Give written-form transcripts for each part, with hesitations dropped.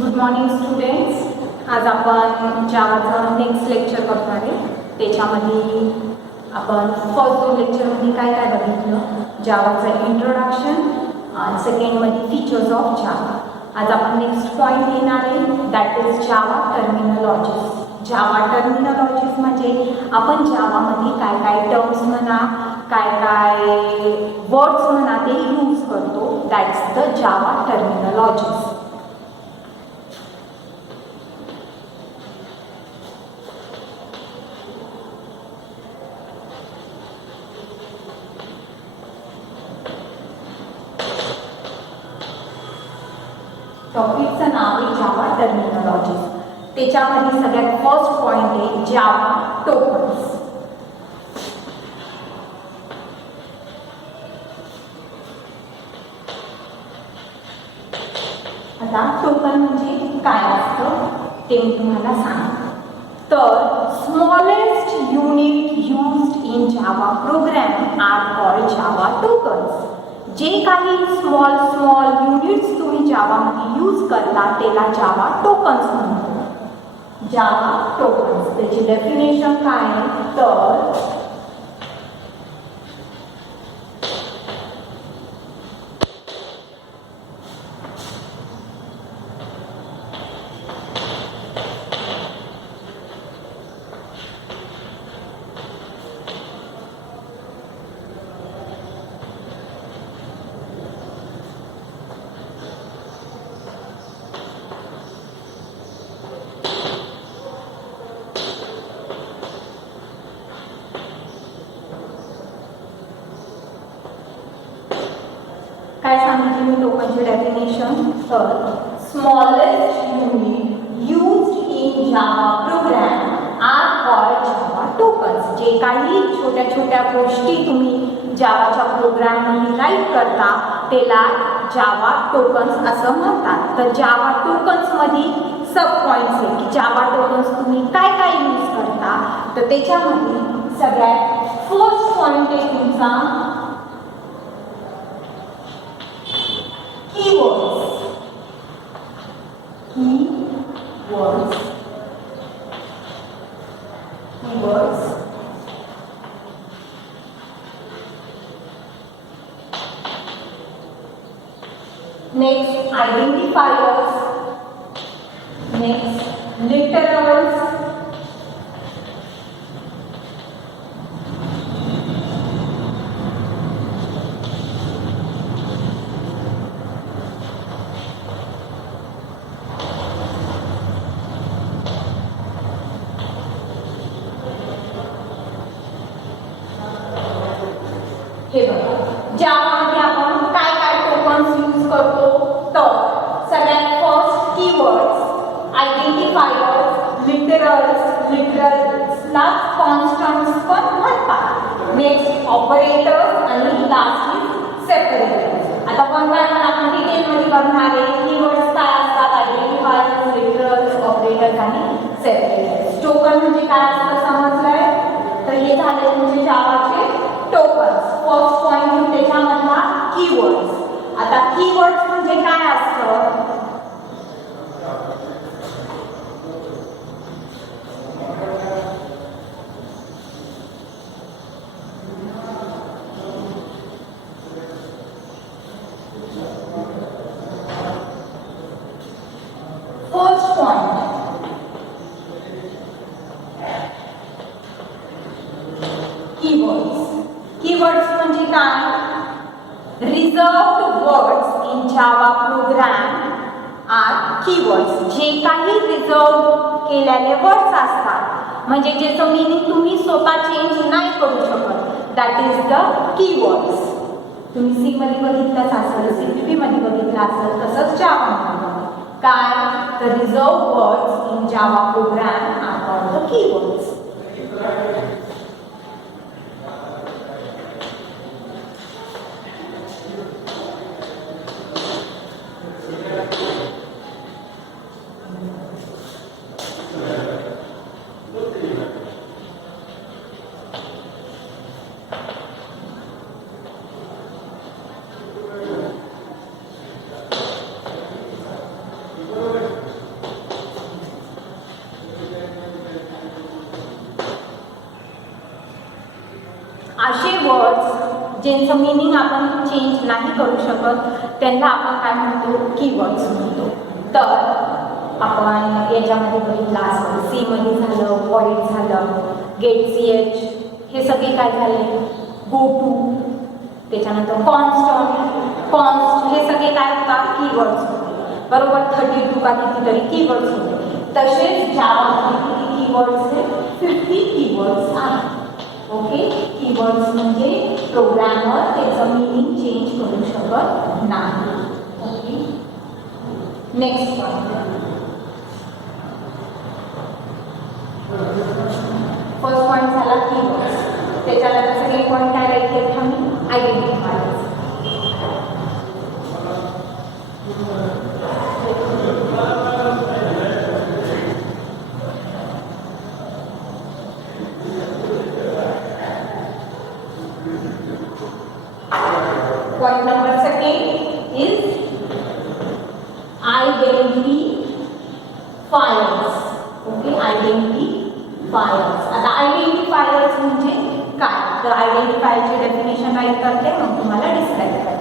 Good morning students. आज आपण जावाचं next lecture बघणार आहे. त्याच्यामध्ये आपण फर्स्ट 2 लेक्चरमध्ये काय काय बघितलं, जावाचं इंट्रोडक्शन आणि सेकंडमध्ये फीचर्स ऑफ जावा. आज आपण नेक्स्ट पॉईंट येणार आहे, दॅट इज जावा टर्मिनॉलॉजीज. जावा टर्मिनॉलॉजीज म्हणजे आपण जावामध्ये काय काय टर्म्स म्हणा, काय काय वर्ड्स म्हणा ते यूज करतो, दॅट्स द जावा टर्मिनॉलॉजीज. टॉपिकचं नाव आहे जावा टर्मिनॉलॉजीज. त्याच्यामध्ये सगळ्यात फर्स्ट पॉइंट आहे जावा टोकन्स. आता टोकन म्हणजे काय असतं ते मी तुम्हाला सांगते. तर smallest unit used in Java program are called Java tokens. जे काही स्मॉल युनिट्स तुम्ही जावामध्ये यूज करता त्याला जावा टोकन्स म्हणतो. जावा टोकन्स त्याची डेफिनेशन काय आहे तर काय सांगितले मी टोकनचे डेफिनेशन तर smallest unit used in Java program are called Java tokens. जे काही छोट्या छोट्या गोष्टी तुम्ही जावाच्या प्रोग्राममध्ये राईट करता त्याला जावा टोकन्स असं म्हणतात. तर जावा टोकन्समध्ये सब पॉईंट्स आहे की जावा टोकन्स तुम्ही काय काय यूज करता. तर त्याच्यामध्ये सगळ्यात फर्स्ट पॉईंट आहे तुमचा keywords. Next identifiers. Next literals. हे बघा ज्यामध्ये आपण काय काय टोकन्स यूज करतो तर सगळ्यात फर्स्ट कीवर्ड्स, आयडेंटिफायर्स, लिटरल्सला कॉन्स्टंट्स पण म्हणतात. नेक्स्ट ऑपरेटर्स आणि लास्टली सेपरेटर्स. आता पण आपण डिटेलमध्ये बघणार आहे कीवर्ड्स काय असतात, आयडेंटिफायर्स, लिटरल्स, ऑपरेटर्स आणि सेपरेटर्स. टोकन म्हणजे काय असतं समजलंय. तर हे झाले तुमचे जावाचे टोकन्स. फर्स्ट पॉइंट त्याच्यामधला कीवर्ड्स. आता कीवर्ड्स म्हणजे काय असतं फर्स्ट पॉइंट कीवर्ड्स. कीवर्ड्स म्हणजे काय, reserved words in Java program are keywords. जे काही रिझर्व केलेले वर्ड्स असतात म्हणजे ज्याचं मीनिंग तुम्ही स्वतः चेंज नाही करू शकत, दॅट इज द कीवर्ड्स. तुम्ही सी मध्ये बघितलंच असेल, CPP मध्ये बघितलं असेल, तसंच जावा काय तर reserve words in Java program are called the keywords. असे वर्ड्स ज्यांचं मिनिंग आपण चेंज नाही करू शकत त्यांना आपण काय म्हणतो, कीवर्ड्स म्हणतो. तर आपण याच्यामध्ये बघितलं असं सी मध्ये झालं, व्हॉइड झालं, गेट सी एच, हे सगळे काय झाले, गो टू, त्याच्यानंतर कॉन्स्ट, हे सगळे काय होतात, कीवर्ड्स होते. बरोबर, 32 का कितीतरी कीवर्ड्स होते. तसेच जावामध्ये किती कीवर्ड्स आहेत, 50 कीवर्ड्स आहेत. ओके, कीवर्ड्स म्हणजे प्रोग्रामर त्याचं मिनिंग चेंज करू शकत नाही. Okay, next point. First point झाला कीवर्ड्स. त्याच्यानंतर सेकंड पॉइंट काय राईट केलं आम्ही, identifiers. Point number second is identifiers. Okay, identifiers. आता identifiers म्हणजे काय, तर आयडेंटिफायरची डेफिनेशन राईट करते, मग तुम्हाला डिस्क्राईब करते.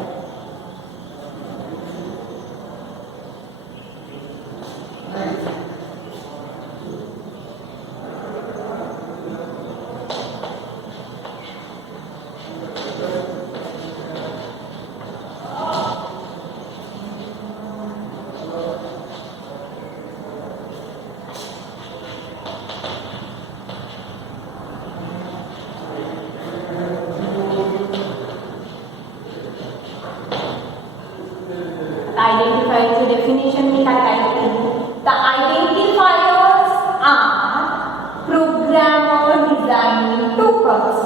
आयडेंटिफायरची डेफिनेशन मी काय केली, the identifiers are programmer design tokens.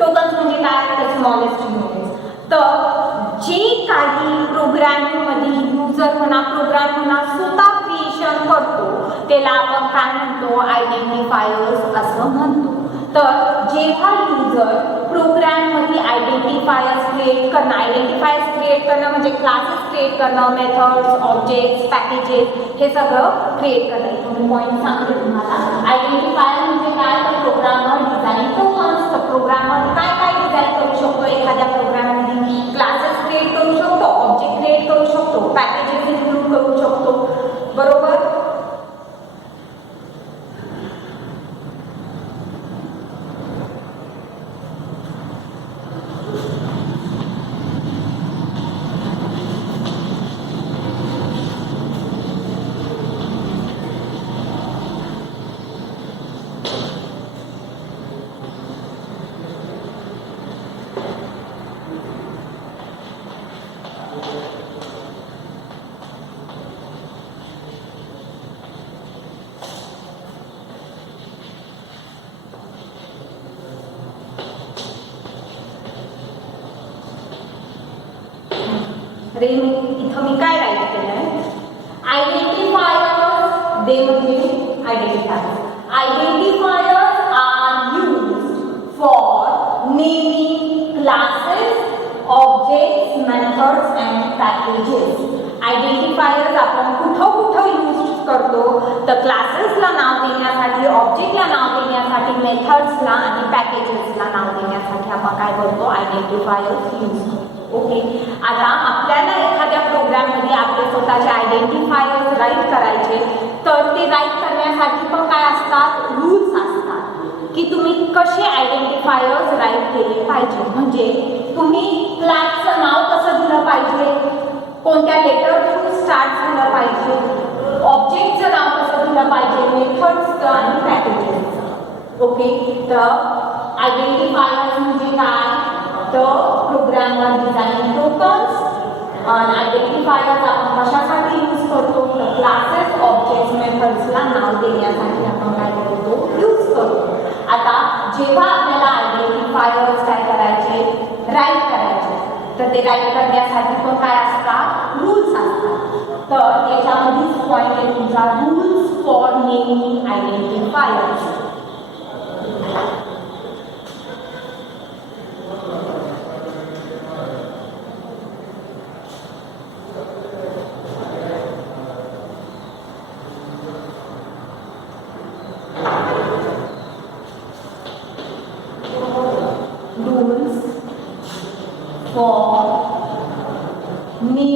Tokens म्हणजे काय, तर स्मॉलेस्ट युनिट्स. तर जे काही प्रोग्रामिंग मध्ये युजर म्हणा, प्रोग्राम म्हणा, स्वतः क्रिएशन करतो त्याला आपण काय म्हणतो, आयडेंटिफायर्स असं म्हणतो. तर जेव्हा युजर प्रोग्राम मध्ये आयडेंटिफायर्स क्रिएट करणं म्हणजे क्लासेस क्रिएट करणं, मेथड्स, ऑब्जेक्ट्स, पॅकेजेस, हे सगळं क्रिएट करणं. मी पॉईंट सांगते तुम्हाला. आयडेंटिफायर म्हणजे काय, तर प्रोग्रामर डिझाइन टोकन्स. तर प्रोग्रामर काय काय डिझाइन करू शकतो, एखाद्या प्रोग्राममध्ये क्लासेस क्रिएट करू शकतो, ऑब्जेक्ट क्रिएट करू शकतो, पॅकेजेस इन्क्लूड करू शकतो. बरोबर, इथं मी काय राईट केलंय, आयडेंटिफायर्स, दे म्हणजे identifiers are used for naming classes, objects, methods and packages. Identifiers आपण कुठं यूज करतो, तर क्लासेसला नाव देण्यासाठी, ऑब्जेक्टला नाव देण्यासाठी, मेथड्सला आणि पॅकेजेसला नाव देण्यासाठी आपण काय करतो, आयडेंटिफायर्स यूज करतो. ओके, आता आपल्याला एखाद्या प्रोग्राममध्ये आपले स्वतःचे आयडेंटिफायर्स राईट करायचे, तर ते राईट करण्यासाठी पण काय असतात, रूल्स असतात की तुम्ही कसे आयडेंटिफायर्स राईट केले पाहिजे. म्हणजे तुम्ही क्लासचं नाव कसं दिलं पाहिजे, कोणत्या लेटर थ्रू स्टार्ट झालं पाहिजे, ऑब्जेक्टचं नाव कसं दिलं पाहिजे, मेथड्सचं आणि पॅकेजेसचं. ओके, तर आयडेंटिफायर्स म्हणजे काय, तर प्रोग्रामर डिझाइन टोकन्स. आयडेंटिफायर्स आपण कशासाठी यूज करतो, तर क्लासेस, ऑब्जेक्ट्स, मेथड्सला नाव देण्यासाठी आपण काय करतो, यूज करतो. आता जेव्हा आपल्याला आयडेंटिफायर्स काय करायचे, राईट करायचे, तर ते राईट करण्यासाठी पण काय असतात, रूल्स असतात. तर याच्यामध्येच पॉईंट आहे तुमचा, rules for naming identifiers. rule for me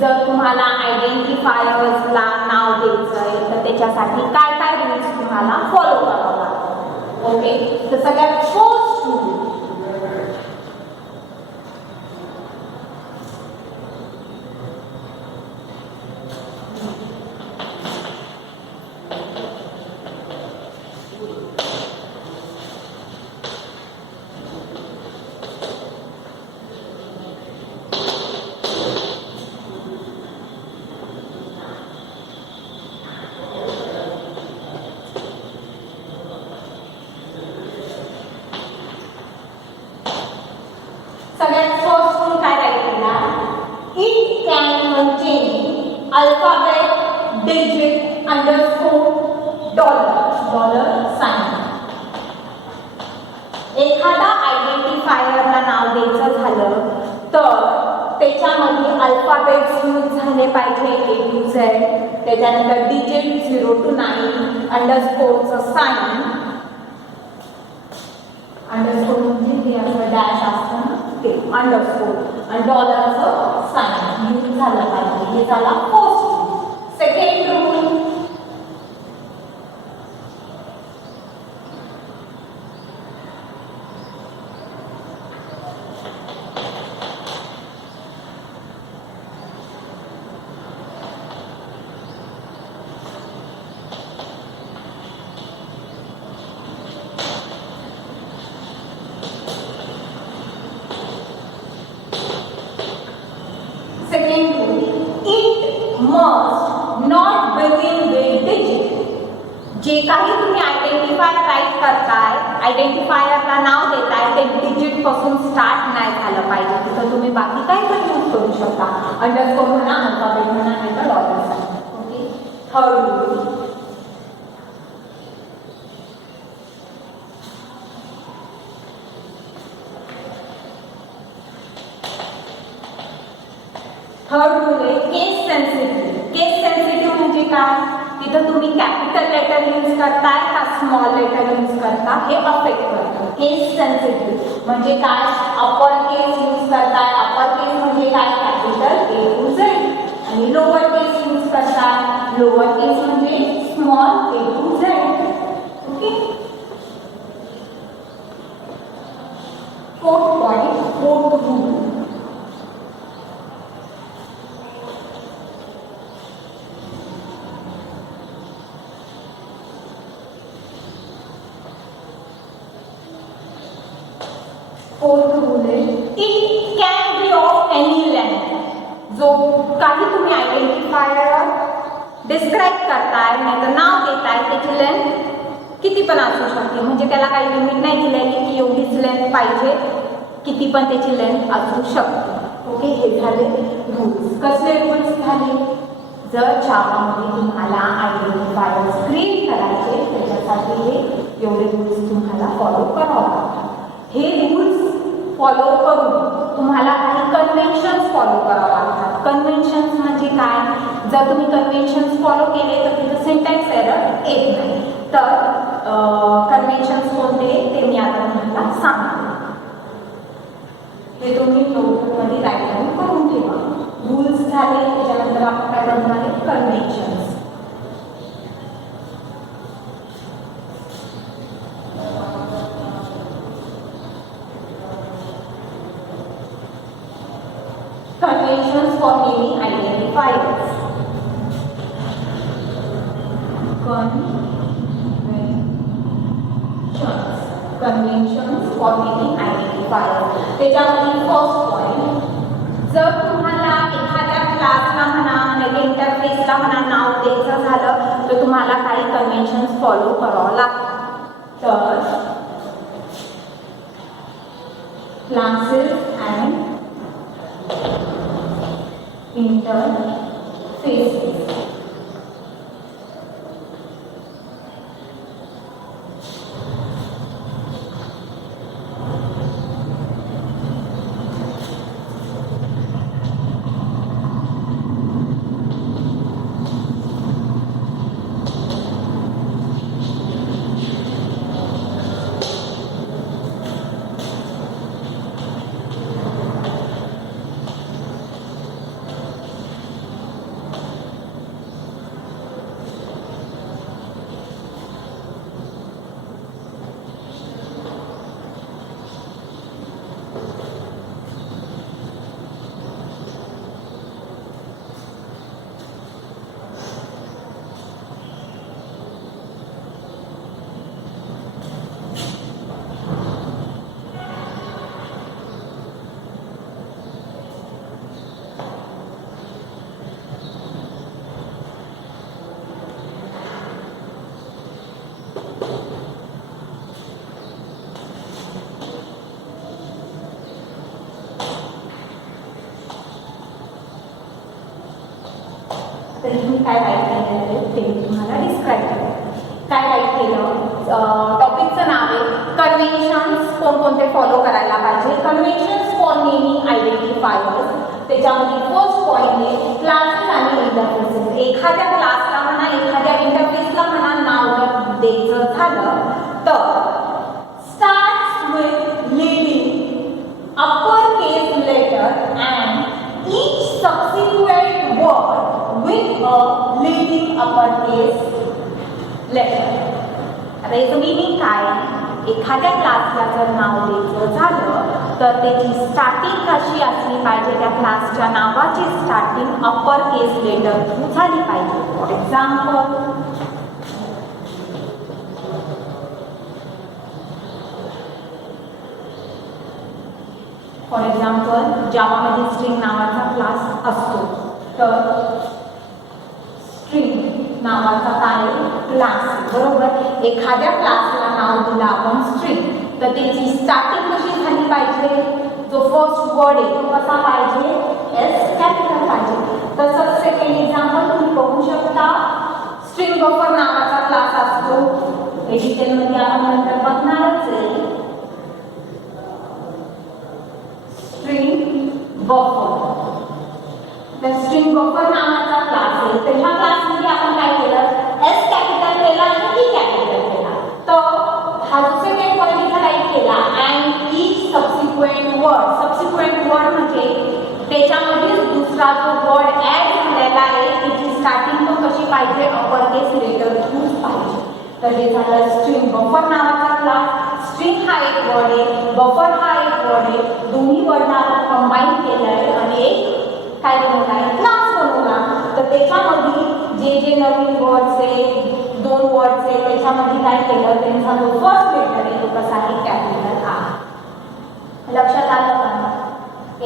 जर तुम्हाला आयडेंटिफायर्सला नाव द्यायचं आहे तर त्याच्यासाठी काय काय रूल्स तुम्हाला फॉलो करावं लागतं. ओके, तर सगळ्यात फर्स्ट रूल काय राहिलेला, it can contain alphabet, digit, underscore, dollar sign. एखादा आयडेंटिफायरला नाव द्यायचं झालं तर त्याच्यामध्ये अल्फाबेट्स यूज झाले पाहिजे A to Z, त्याच्यानंतर डिजिट 0 to 9, अंडरस्कोरचं साइन, अंडरस्कोर म्हणजे ते असं डॅश असतं ना ते अंडरस्कोर, आणि डॉलरचं साइन यूज झालं पाहिजे. हे झाला फर्स्ट रूल. सेकंड रूल, जे काही तुम्ही आयडेंटिफायर राईट करताय, आयडेंटिफायरला नाव देताय, ते डिजिट पासून स्टार्ट नाही झालं पाहिजे. तिथं तुम्ही बाकी काही पण यूज करू शकता, अंडरस्कोर म्हणा, अल्फाबेट म्हणा, नाही तर dollar sign. Okay, third rule, आहे केस सेन्सिटिव्ह. केस सेन्सिटिव्ह म्हणजे काय, तिथं तुम्ही कॅपिटल लेटर यूज करताय का स्मॉल लेटर यूज करता हे अफेक्ट करतं. केस सेन्सिटिव्ह म्हणजे काय, अपर केस यूज करताय, अपर केस म्हणजे काय, कॅपिटल A to Z, आणि लोअर केस यूज करताय, लोअर केस म्हणजे small A to Z. Okay, fourth point, fourth rule, it can be of any length. जो काही तुम्ही आयडेंटिफायर डिस्क्राईब करताय नाही तर नाव देताय त्याची लेंथ किती पण असू शकते, म्हणजे त्याला काही लिमिट नाही दिलेली की एवढीच लेंथ पाहिजे, किती पण त्याची लेंथ असू शकते. ओके, हे झाले रूल्स. कसले रूल्स झाले, जर जावामध्ये तुम्हाला आयडेंटिफायर्स क्रिएट करायचे त्याच्यासाठी हे एवढे रूल्स तुम्हाला फॉलो करावं लागतात. हे रूल्स फॉलो करून तुम्हाला काही कन्व्हेन्शन्स फॉलो करावं लागतात. कन्व्हेन्शन्स म्हणजे काय, जर तुम्ही कन्व्हेन्शन्स फॉलो केले तर तिथं सिंटॅक्स एरर येत नाही. तर कन्व्हेन्शन्स कोणते ते मी आता तुम्हाला सांगते. हे तुम्ही नोटबुकमध्ये राईट करून ठेवा. रूल्स झाले, त्याच्यानंतर आपण काय करणार आहे, conventions. Conventions for naming identifiers. Conventions for naming identifiers. त्याच्यामध्ये फर्स्ट पॉइंट, जर तुम्हाला एखाद्या क्लासला म्हणा नाही इंटरफेसला म्हणा नाव द्यायचं झालं तर तुम्हाला काही कन्व्हेन्शन्स फॉलो करावं लागतं. तर क्लासेस अँड interfaces. तर मी काय राईट केलेलं आहे ते मी तुम्हाला डिस्क्राईब केलं. काय राईट केलं, टॉपिकचं नाव आहे कन्व्हेन्शन्स कोणकोणते फॉलो करायला पाहिजे. Conventions for naming identifiers. त्याच्यामध्ये फर्स्ट पॉईंट आहे क्लासेस आणि इंटरफेसेस. एखाद्या क्लासला म्हणा एखाद्या इंटरफेसला म्हणा नाव द्यायचं झालं तर starts with leading upper case letter and each subsequent word with a leading uppercase letter. आता याचं मीनिंग काय आहे, एखाद्या क्लासला जर नाव द्यायचं झालं तर त्याची स्टार्टिंग कशी असली पाहिजे, त्या क्लासच्या नावाची स्टार्टिंग अप्पर केस लेटर थ्रू झाली पाहिजे. फॉर एक्झाम्पल जावामध्ये स्ट्रिंग नावाचा क्लास असतो, तर स्ट्रिंग नावाचा काय क्लास, बरोबर. एखाद्या क्लासला नाव दिलं आपण स्ट्रिंग तर त्याची स्टार्टिंग कशी झाली पाहिजे, जो फर्स्ट वर्ड आहे तो कसा पाहिजे, एस कॅपिटल पाहिजे. तसंच सेकंड एक्झाम्पल तुम्ही बघू शकता, स्ट्रिंग बफर नावाचा क्लास असतो, हे डिटेलमध्ये आपण नंतर बघणारच आहे. स्ट्रिंग बफर, तर स्ट्रिंग बफर नावाचा क्लास आहे, त्याच्या क्लासमध्ये आपण काय केलं, एस कॅपिटल केला आणि टी कॅपिटल केला. तर हा जो सेकंड पॉईंट इथे राईट केला अँड ईच सबसिक्वेंट वर्ड म्हणजे त्याच्यामध्ये दुसरा जो वर्ड ऍड झालेला आहे त्याची स्टार्टिंग पण कशी पाहिजे, अपर केस लेटर थ्रू पाहिजे. तर हे झालं स्ट्रिंग बफर नावाचा क्लास. स्ट्रिंग हा एक वर्ड आहे, बफर हा एक वर्ड आहे, दोन्ही वर्डला आपण कंबाईन केलंय आणि एक काय बनवला आहे, क्लास बनवला. तर त्याच्यामध्ये जे जे नवीन वर्ड्स आहे, दोन वर्ड्स आहे, त्याच्यामध्ये काय केलं, त्यांचा जो फर्स्ट लेटर आहे तो कसा आहे, कॅपिटल आहे. लक्षात आलं का?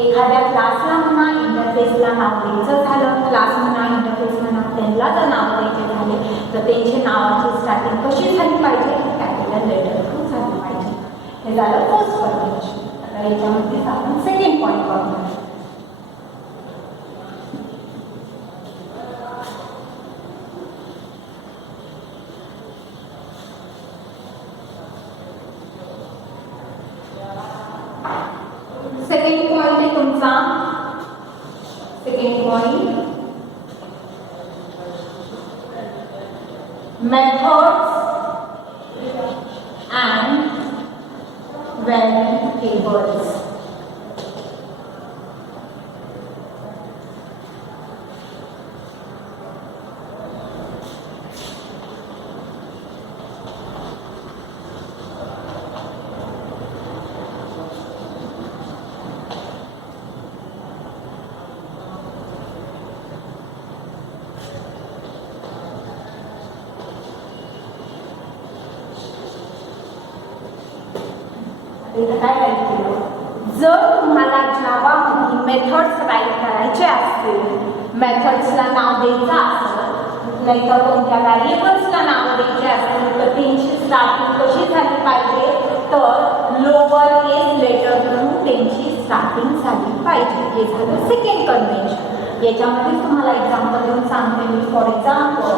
एखाद्या क्लासला म्हणा इंटरफेसला नाव द्यायचं झालं, क्लास म्हणा इंटरफेस म्हणा त्यांना जर नाव द्यायचे झाले तर त्यांच्या नावाची स्टार्टिंग कशी झाली पाहिजे, कॅपिटल लेटर थ्रू झाली पाहिजे. हे झालं फर्स्ट पॉईंट. आता याच्यामध्येच आपण सेकंड पॉईंट बघूया. सेकंड पॉइंट आहे तुमचा, second point methods and variables. काय टाईप केलं, जर तुम्हाला जावामध्ये मेथड्स राईट करायचे असतील, मेथड्सला नाव द्यायचं असेल नाही तर कोणत्या व्हॅरिएबल्सला नाव द्यायचे असतील तर त्यांची स्टार्टिंग कशी झाली पाहिजे, तर लोअर केस लेटर थ्रू त्यांची स्टार्टिंग झाली पाहिजे. हे झालं सेकंड कन्व्हेन्शन. याच्यामध्ये तुम्हाला एक्झाम्पल देऊन सांगते मी. For example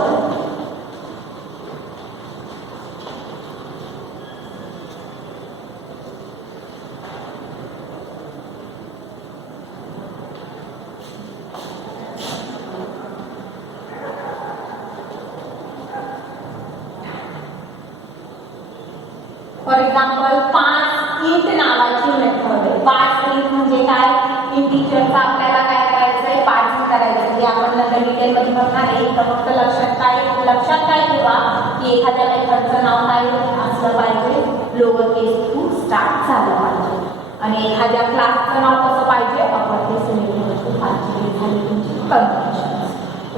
for example parse int नावाची मेथड आहे. पास इंट म्हणजे काय, इंटिजरचा आपल्याला काय करायचं आहे, पासिंग करायचं आहे. हे आपण नंतर डिटेलमध्ये बघणार आहे. तर फक्त लक्षात काय ठेवा की एखाद्या मेथडचं नाव काय असलं पाहिजे, लोअर केस थ्रू स्टार्ट झालं पाहिजे आणि एखाद्या क्लासचं नाव कसं पाहिजे, अपर केस लेटर थ्रू पाहिजे. हे झाले तुमची कन्व्हेन्शन्स.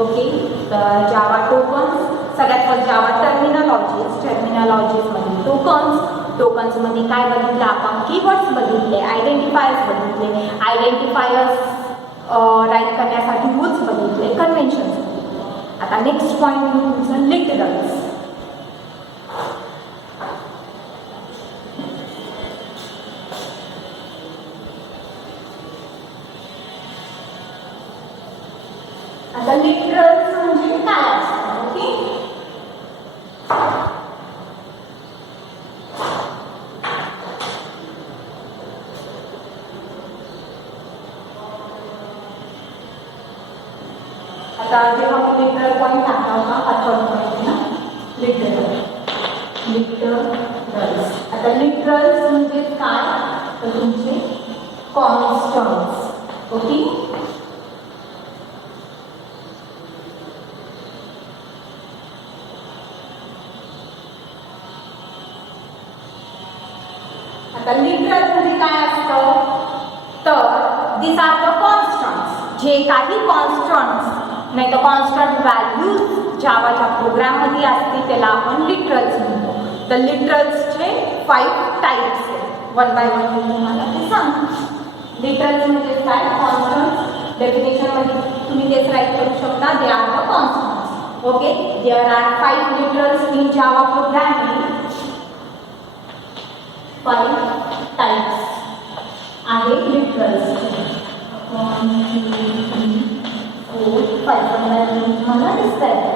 ओके, तर जावा टोकन्स, सगळ्यात फर्स्ट जावा टर्मिनॉलॉजीजमध्ये टोकन्समध्ये काय बघितलं आपण, कीवर्ड्स बघितले, आयडेंटिफायर्स बघितले, आयडेंटिफायर्स राईट करण्यासाठी रूल्स बघितले, कन्व्हेन्शन्स. आता नेक्स्ट पॉईंट तुमचं लिटरल्स. आता जेव्हा मी लिटरल पॉईंट टाकला होता हा थर्ड पॉईंट ना लिटरल्स. आता लिटरल्स म्हणजे काय तर तुमचे कॉन्स्टंट्स. ओके, आता लिटरल म्हणजे काय असतं तर दिस आर द कॉन्स्टंट्स. जे काही कॉन्स्टंट्स नाही तर कॉन्स्टंट व्हॅल्यूज जावाच्या प्रोग्राममध्ये असतील त्याला आपण लिटरल्स म्हणतो. तर लिटरल्सचे 5 टाइप्स आहेत. वन बाय वन मी तुम्हाला ते सांगतो. लिटरल्स म्हणजे काय कॉन्स्टंट्स. डेफिनेशनमध्ये तुम्ही तेच राईट करू शकता. They are the constants. Okay, there are 5 literals in Java programming. 5 types आहे लिटरल्स. 1 2 3 4 5 मला दिसत आहे.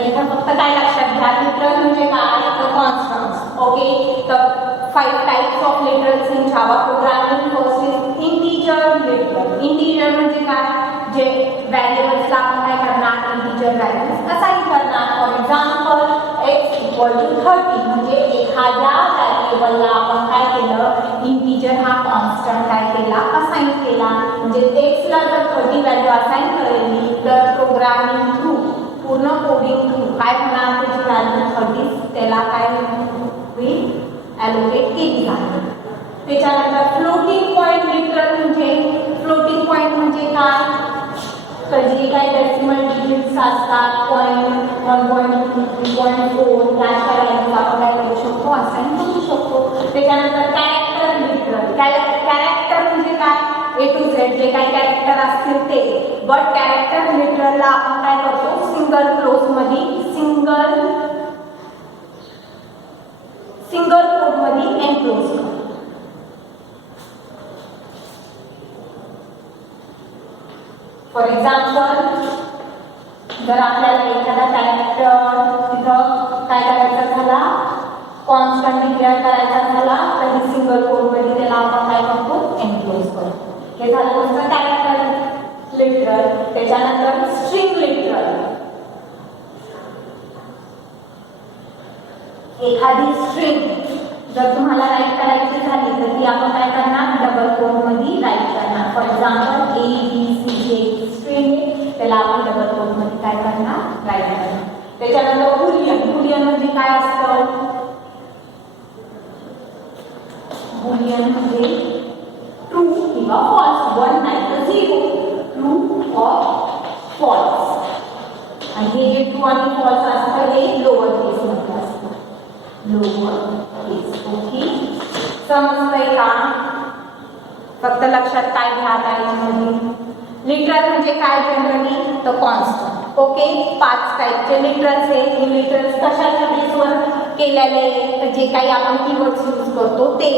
इथं फक्त काय लक्षात घ्या लिटरल म्हणजे काय तर कॉन्स्टंट्स. ओके, तर 5 types of literals in Java programming. First is integer literal. Integer म्हणजे काय जे व्हॅरिएबल्सला आपण काय करणार इंटिजर व्हॅल्यूज असाइन करणार. फॉर एक्झाम्पल x = 30 म्हणजे एखाद्या व्हॅरिएबलला आपण काय केलं इंटिजर हा कॉन्स्टंट काय केला असाइन केला. म्हणजे x ला जर 30 व्हॅल्यू असाइन केली तर प्रोग्रामिंग थ्रू पूर्ण कोडिंग थ्रू काय होणार त्याची व्हॅल्यू 30 त्याला काय होईल ॲलोकेट केली जाते. त्याच्यानंतर फ्लोटिंग पॉईंट लिटरल म्हणजे फ्लोटिंग पॉईंट म्हणजे काय तर जे काही डेसिमल डिजिट्स असतात 1.2 3.4 त्याच्या व्हॅल्यूज आपण काय करू शकतो असाइन करू शकतो. त्याच्यानंतर कॅरेक्टर लिटरल. कॅरेक्टर म्हणजे काय A to Z जे काही कॅरेक्टर असतील ते. बट कॅरेक्टर लिटरलला आपण काय करतो सिंगल क्लोज मध्ये सिंगल कोड मध्ये एनक्लोज करतो. फॉर एक्झाम्पल जर आपल्याला एखादा कॅरेक्टर तिथं काय करायचा झाला कॉन्स्टंट डिक्लेअर करायचा झाला तर सिंगल कोड मध्ये त्याला आपण काय करतो एनक्लोज करतो. हे झालं तुमचं कॅरेक्टर लिटरल. त्याच्यानंतर स्ट्रिंग लिटरल. एखादी स्ट्रिंग जर तुम्हाला राईट करायची झाली तर ती आपण काय करणार डबल कोड मध्ये राईट करणार. फॉर एक्झाम्पल ABC जे स्ट्रिंग त्याला आपण डबल कोड मध्ये काय करणार राईट करणार. त्याच्यानंतर बुलियन. बुलियन म्हणजे काय असतं बुलियन म्हणजे ट्रू किंवा फॉल्स. 1 नाही तर 0 ट्रू ऑर फॉल्स. आणि हे जे ट्रू आणि फॉल्स असतं हे लोअर केस मध्ये असतं. लोअर केस. ओके, समजतंय का? फक्त लक्षात काय घ्या त्यामध्ये लिटरल म्हणजे काय जनरली तर कॉन्स्टंट. ओके, 5 टाइपचे लिटरल्स आहेत. लिटरल्स कशाच्या बेसवर केलेले तर जे काही आपण कीवर्ड्स यूज करतो ते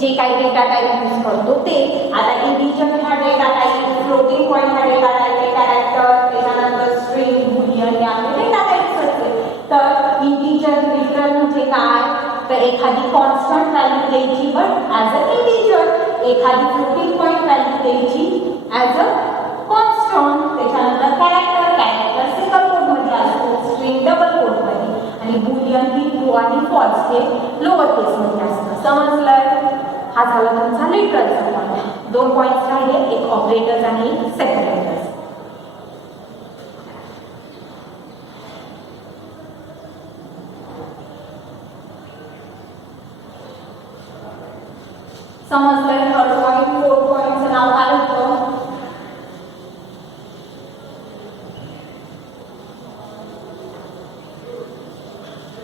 जे काही डेटा टाइप यूज करतो ते. आता इंटिजर हा डेटा टाइप, फ्लोटिंग पॉईंट हा डेटा टाइप, कॅरेक्टर, त्याच्यानंतर स्ट्रिंग बुलियन हे आपले डेटा टाइप्स असते. तर इंटिजर लिटरल म्हणजे काय तर एखादी कॉन्स्टंट व्हॅल्यू द्यायची बट ॲज अ इंटिजर. एखादी फ्लोटिंग पॉईंट व्हॅल्यू द्यायची ॲज अ कॉन्स्टंट. त्याच्यानंतर कॅरेक्टर सिंगल कोड मध्ये असतो, स्ट्रिंग डबल कोड मध्ये. आणि बुलियन ही ट्रू आणि फॉल्स हे लोअर केस मध्ये असतं. समजलं? हा झाला तुमचा लिटरलचा पॉईंट. 2 पॉईंट्स राहिले, एक ऑपरेटर्स आणि एक सेपरेटर्स. समजलंय थर्ड पॉईंट. फोर्थ पॉईंटचं नाव काय होतं?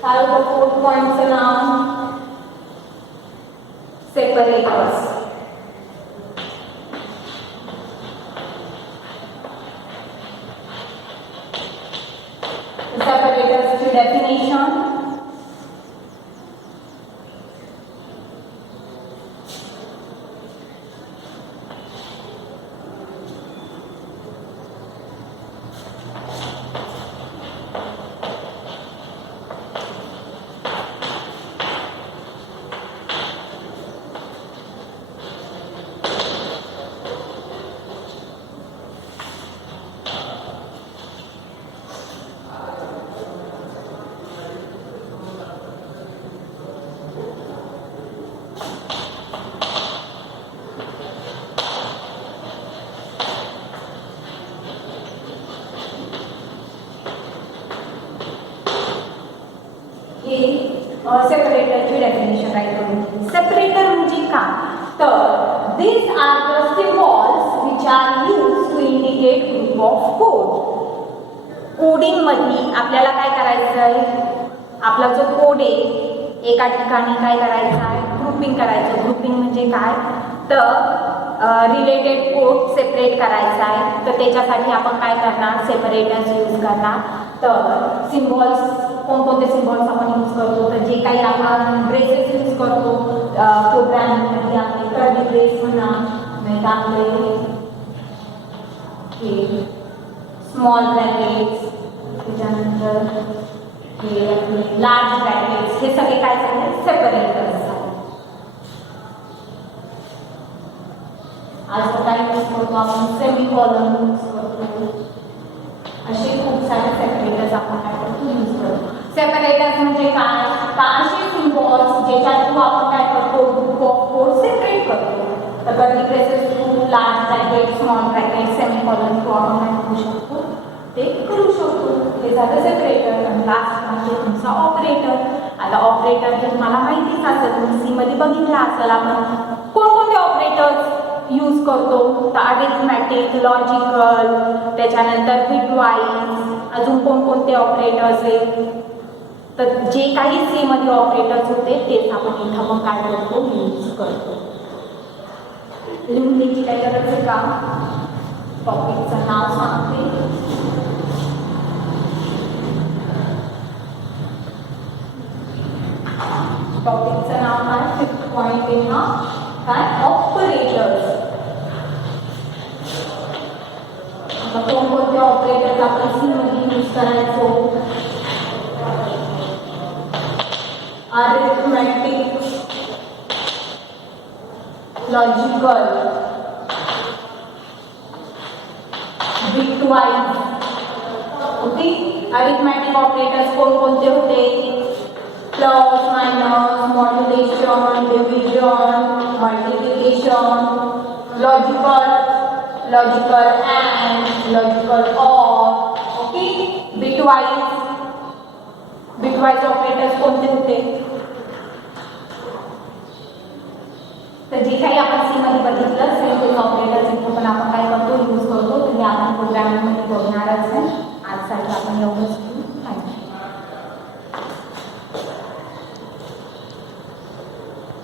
काय होतं फोर्थ पॉईंटचं नाव? सेपरेटर्स. सेपरेटर्सची डेफिनेशन. सेपरेटरची डेफिनेशन राईट करून. सेपरेटर म्हणजे काय? तर these are the symbols which are used to indicate group of code. Coding मध्ये आपल्याला काय करायचं आहे? आपला जो कोड आहे एका ठिकाणी काय करायचं आहे? ग्रुपिंग करायचं. ग्रुपिंग म्हणजे काय? तर रिलेटेड कोड सेपरेट करायचा आहे. तर त्याच्यासाठी आपण काय करणार? सेपरेटर्स यूज करणार. तर सिम्बॉल्स, कोणकोणते सिम्बॉल्स आपण यूज करतो? तर जे काही आपण ब्रेसेस यूज करतो प्रोग्रामिंगमध्ये, आपले कर्ली ब्रेस म्हणा, नाही तर आपले हे स्मॉल ब्रॅकेट्स, त्याच्यानंतर हे आपले लार्ज ब्रॅकेट्स, हे सगळे काय झाले? सेपरेटर्स. आज काय यूज करतो आपण? सेमीकॉलन यूज करतो. असे खूप सारे सेपरेटर्स आपण काय करतो? यूज करतो. सेपरेटर्स म्हणजे काय? असे सिम्बॉल्स ज्याच्या थ्रू आपण काय करतो? ग्रुप ऑफ कोड सेपरेट करतो. तर curly braces through, large bracket, small bracket, semicolon through आपण काय करू शकतो? ते करू शकतो. हे झालं सेपरेटर. आणि लास्ट म्हणजे तुमचा ऑपरेटर. आता ऑपरेटर हे तुम्हाला माहितीच असेल, तुम्ही सी मध्ये बघितला असेल आपण कोणकोणते ऑपरेटर्स यूज करतो. तर अरिथमॅटिक, लॉजिकल, त्याच्यानंतर बिटवाईज, अजून कोणकोणते ऑपरेटर्स आहेत? तर जे काही सी मध्ये ऑपरेटर्स होते तेच आपण इथं पण काय करतो? यूज करतो. लिहून द्यायची काय गरज आहे का? टॉपिकचं नाव सांगते. टॉपिकचं नाव काय? फिफ्थ पॉइंट आहे हा काय? ऑपरेटर्स. कोणकोणते ऑपरेटर्स आपण सी मध्ये यूज करायचो? Arithmetic, logical, bitwise. Okay. Arithmetic operators कोणकोणते होते? Plus, minus, modulation, division, multiplication. Logical and, logical or. Okay. Bitwise operators कोणते होते?